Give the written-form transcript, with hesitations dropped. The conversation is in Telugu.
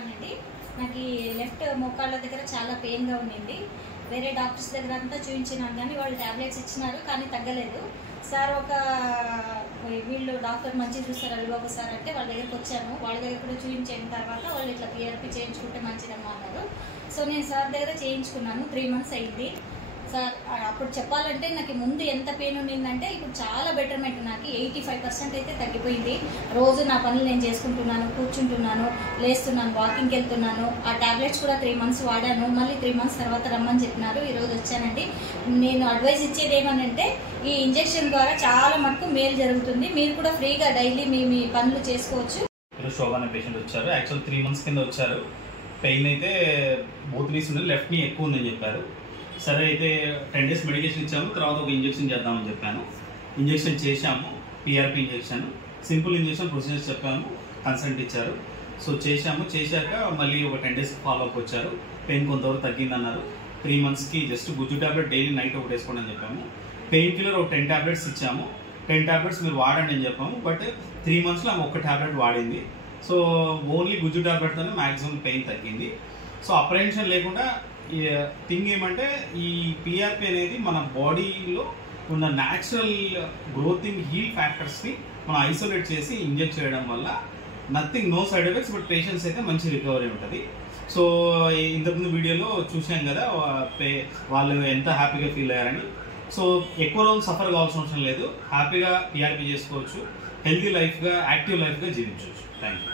అండి నాకు ఈ లెఫ్ట్ మోకాళ్ళ దగ్గర చాలా పెయిన్గా ఉండింది. వేరే డాక్టర్స్ దగ్గర అంతా చూపించినాను కానీ వాళ్ళు ట్యాబ్లెట్స్ ఇచ్చినారు కానీ తగ్గలేదు. సార్ వీళ్ళు డాక్టర్ మంచిగా చూస్తారు అల్లిబాబు సార్ అంటే వాళ్ళ దగ్గరికి వచ్చాను. వాళ్ళ దగ్గర కూడా చూపించిన తర్వాత వాళ్ళు ఇట్లా పిఆర్పి చేయించుకుంటే మంచిదమ్మా అన్నారు. సో నేను సార్ దగ్గర చేయించుకున్నాను. 3 months అయింది. సార్ అప్పుడు చెప్పాలంటే నాకు ముందు ఎంత పెయిన్ ఉండిందంటే ఇప్పుడు చాలా బెటర్మెంట్. నాకు 85% అయితే తగ్గిపోయింది. రోజు నా పనులు నేను చేసుకుంటున్నాను, కూర్చుంటున్నాను, లేస్తున్నాను, వాకింగ్కి వెళ్తున్నాను. ఆ ట్యాబ్లెట్స్ కూడా 3 months వాడాను. మళ్ళీ 3 months తర్వాత రమ్మని చెప్పినారు. ఈరోజు వచ్చానండి. నేను అడ్వైజ్ ఇచ్చేది ఏమనంటే ఈ ఇంజెక్షన్ ద్వారా చాలా మటుకు మేలు జరుగుతుంది. మీరు కూడా ఫ్రీగా డైలీ మీ పనులు చేసుకోవచ్చు. శోభ అనే పేషెంట్ వచ్చారు. యాక్చువల్ 3 months కింద వచ్చారు. పెయిన్ అయితే బోత్ నీస్ ఉంది, లెఫ్ట్ నీ ఎక్కువ ఉందని చెప్పారు. సరే అయితే 10 days మెడికేషన్ ఇచ్చాము. తర్వాత ఒక ఇంజెక్షన్ చేద్దామని చెప్పాను. ఇంజెక్షన్ చేశాము, PRP injection. Simple injection procedure చెప్పాము, కన్సల్ట్ ఇచ్చారు. సో చేశాక మళ్ళీ ఒక 10 days ఫాలోఅప్ వచ్చారు. పెయిన్ కొంతవరకు తగ్గిందన్నారు. 3 monthsకి జస్ట్ గుజ్జు ట్యాబ్లెట్ డైలీ నైట్ ఒకటి వేసుకోండి అని చెప్పాము. పెయిన్ కిల్లర్ ఒక 10 tablets ఇచ్చాము. 10 tablets మీరు వాడండి అని చెప్పాము. బట్ 3 monthsలో ఆమె ఒక ట్యాబ్లెట్ వాడింది. సో ఓన్లీ గుజ్జు ట్యాబ్లెట్తోనే మ్యాక్సిమం పెయిన్ తగ్గింది. సో అప్రహెన్షన్ లేకుండా థింగ్ ఏమంటే ఈ పిఆర్పి అనేది మన బాడీలో ఉన్న న్యాచురల్ గ్రోతింగ్ హీల్ ఫ్యాక్టర్స్ని మనం ఐసోలేట్ చేసి ఇంజెక్ట్ చేయడం వల్ల no side effects, but patients అయితే మంచి రికవరీ ఉంటుంది. సో ఇంతకుముందు వీడియోలో చూసాం కదా వాళ్ళు ఎంత హ్యాపీగా ఫీల్ అయ్యారని. సో ఎక్కువ రోజులు సఫర్ కావాల్సిన అవసరం లేదు. హ్యాపీగా పిఆర్పి చేసుకోవచ్చు, హెల్తీ లైఫ్గా, యాక్టివ్ లైఫ్గా జీవించవచ్చు. Thank you.